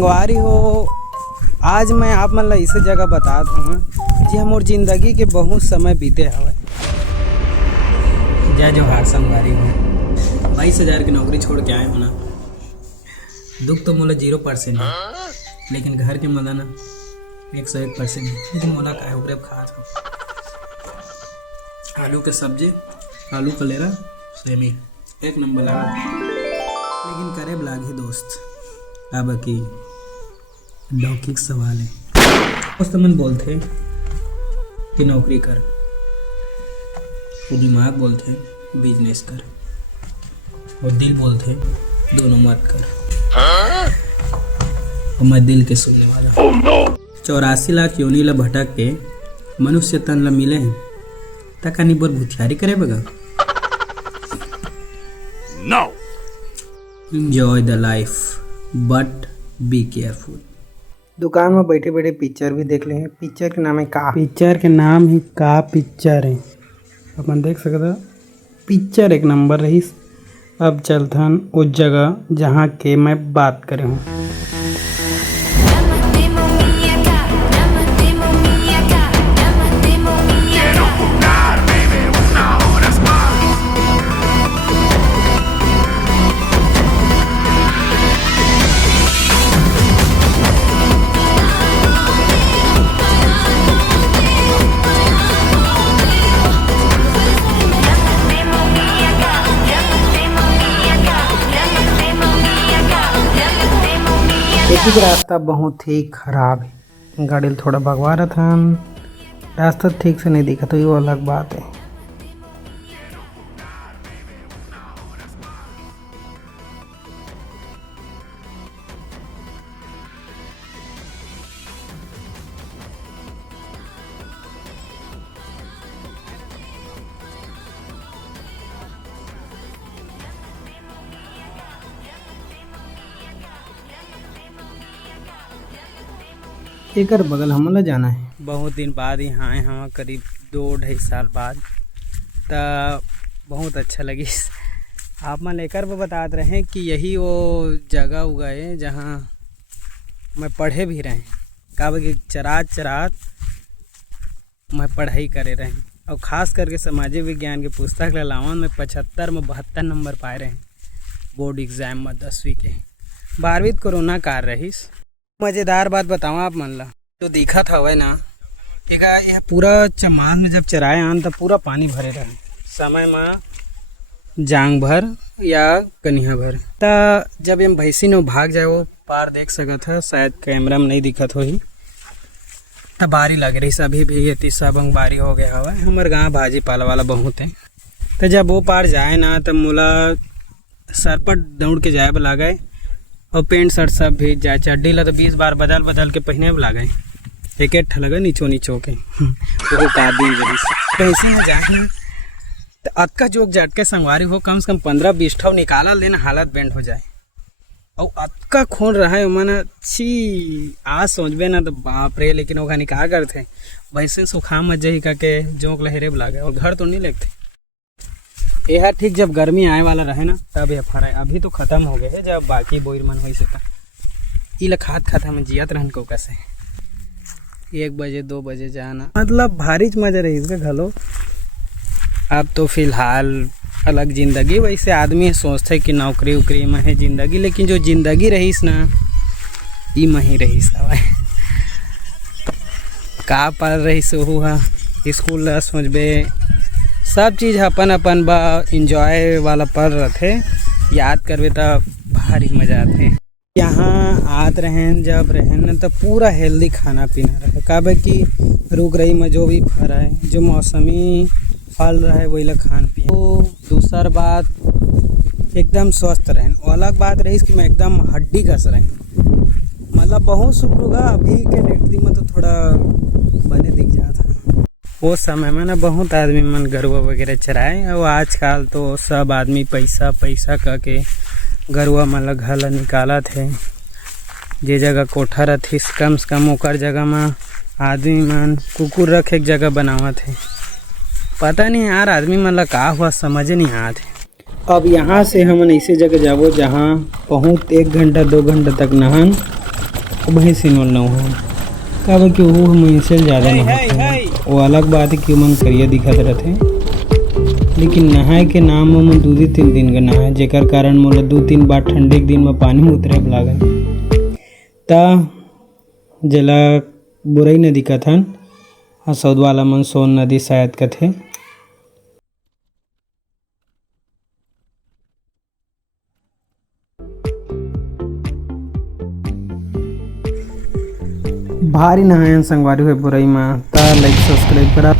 संगवारी हो, आज मैं आप मन ला इसे जगह बता दूँ जी मोर जिंदगी के बहुत समय बीते हवे। जय जोहार संगवारी हो, 22,000 की नौकरी छोड़ के आए हो ना। दुख तो मोला 0% है, लेकिन घर के मला ना 101% है। लेकिन मोला का ओकरे खास आलू के सब्जी, आलू कलेरा सेमी एक नंबर लगा। लेकिन करे लागी दोस्त, अब की लौकिक सवाल है। दोस्त मन बोलते कि नौकरी कर, वो दिमाग बोलते बिजनेस कर, और दिल बोलते दोनों मत कर। और मैं दिल के सुनने वाला। 84 लाख योनि ला भटक के मनुष्य तन ला मिले हैं, तक निबर भुतियारी करे बगा। No. Enjoy the life, but be careful. दुकान में बैठे बैठे पिक्चर भी देख ले हैं। पिक्चर के नाम है का, पिक्चर के नाम ही का पिक्चर है। अपन देख सकते पिक्चर एक नंबर रही। अब चलथन उस जगह जहाँ के मैं बात करे हूँ। एक रास्ता बहुत ही खराब है, गाड़ी थोड़ा भगवा रहा था, रास्ता ठीक से नहीं दिखा तो ये अलग बात है। एकर बगल हमला जाना है। बहुत दिन बाद यहाँ आए हम, करीब 2-2.5 साल बाद। तो बहुत अच्छा लगी। आप मन लेकर वो बता रहे हैं कि यही वो जगह उगए जहाँ मैं पढ़े भी रहे। का कि चरात मैं पढ़ाई करे रहे, और ख़ास करके सामाजिक विज्ञान के पुस्तक लावन में 75 में 72 नंबर पाए रहे बोर्ड एग्ज़ाम में 10वीं के। 12वीं कोरोना कार रहीस। मज़ेदार बात बताऊँ आप मन ला, तो दिखा था वह ना, ठीक है। यह पूरा चमान में जब चराए आन तब पूरा पानी भरे रहे, समय में जांग भर या कन्हा भर। तो जब हम भैंसी ने भाग जाए वो पार देख सकत है, शायद कैमरा में नहीं दिखत हो ही। तो बारी लग रही सभी भी ये तीसरा बंग बारी हो गया हुआ। हमारे गाँव भाजी पाला वाला बहुत है। तो जब वो पार जाए ना तब मोला सर पर दौड़ के जाए वाला गए, और पेंट शर्ट सब भी जाए। चड्डी ला तो 20 बार बदल के पहने वाला गए, एक लगा नीचो के वो कैसी में जाए ना। तो अतका जोक झटके संगवारी हो, कम से कम 15-20 ठो निकाला लेना हालत बैंड हो जाए। और अतका खून रहा है मन छी, आज सोचबे ना तो बाप रे। लेकिन वो निकाल करते वैसे सुखा मत जही करके जोक लहरे बुला गए, और घर तो नहीं लगते। यह ठीक जब गर्मी आए वाला रहे ना तब ये फराए। अभी तो खत्म हो गए है, जब बाकी बोर मन हो सकता इला खाद खाता में जियात रहन को कैसे 1 बजे 2 बजे जाना, मतलब भारी मजा रही इसका घलो। अब तो फिलहाल अलग जिंदगी, वैसे आदमी सोचते कि नौकरी उकरी में है जिंदगी, लेकिन जो जिंदगी रहीस ना ई में ही रहीस हवा। का पर रहीस ओहू हा स्कूल ला सोचबे सब चीज़ अपन अपन बा इंजॉय वाला पर रहे, याद करवे तो भारी मजा आते। यहाँ आत रहें जब रहें तो पूरा हेल्दी खाना पीना रहे, काबे कि रुक रही में जो भी फल है, जो मौसमी फल रहे वही ला खान पिए। तो दूसर बात एकदम स्वस्थ रहें। वो अलग बात रही कि मैं एकदम हड्डी कस रहे, मतलब बहुत सुख होगा। अभी के डेट में तो थोड़ा बने दिख जाता। वो समय में ना बहुत आदमी मन गरुआ वगैरह चराए, और आजकल तो सब आदमी पैसा करके गरुआ मन ला घर ला निकाला थे। जे जगह कोठा रही कम से कम ओकर जगह में आदमी मन कुकुर रख एक जगह बनावा थे। पता नहीं यार आदमी मन ला का हुआ, समझ नहीं आते। अब यहाँ से हम ऐसे जगह जाबो जहाँ बहुत 1 घंटा 2 घंटा तक नहन, वही सीन नौ है काबर कि वो मुझसे ज़्यादा नहाते हैं। वो अलग बात है कि मन करिया दिखत रहते, लेकिन नहाए के नाम में मैं 2-3 दिन का नहाए, जेकर कारण मोला 2-3 बार ठंडे के दिन में पानी में उतरे लागल। ता जला बुरई नदी कथन हसौद वाला मन सोन नदी शायद कथे। भारी नहायन संगवारी हुए बुरई में ता लाइक सब्सक्राइब करा।